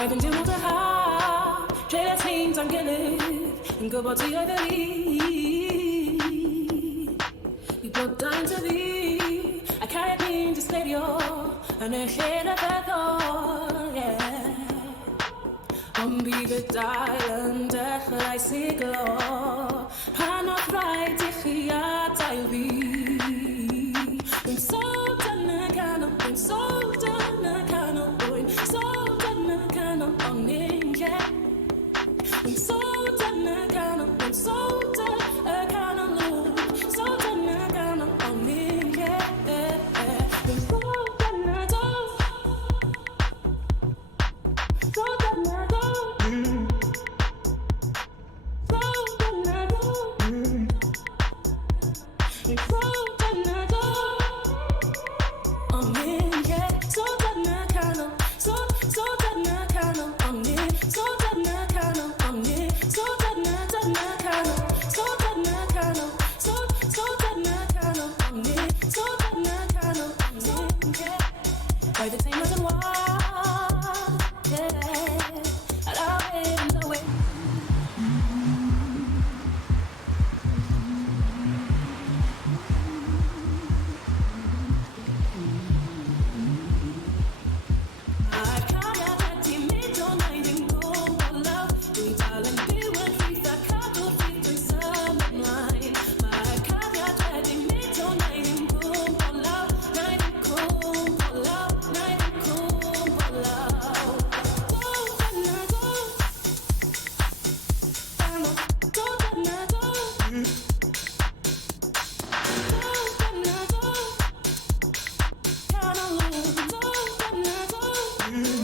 Räven du mot det här, hela tiden tanken går bort till över vi blottar inte vi I can't mean to split your and a head of a thought, yeah. On be the island, I see glow. I'm not right, I'll be. I'm so done, I can't, I'm so done, I can't, so done, I can't, I'm in, yeah. I'm so done, I can't, I'm so done, I can't lose. So done, I can't, I'm in, yeah. I'm so done, I don't. So done, I don't. So done, I don't. It's so done, I don't. I'm in, yeah. So done, I can't, so done, I can't, I'm in. So done, I can't, I'm in. So done, I can't, so done, I can't, so done, I can't, I'm in. So done, I can't, I'm in, yeah. By the time of the walk, yeah, I love it in the way. I can't get to meet your mind and go for love. We darling, we will keep the couple feet to some line. I can't get to meet your mind and go for love. Night and cool for love. Night and cool for love. Go and I go. Go and I go. Go and I go. Can't lose. Go and I go.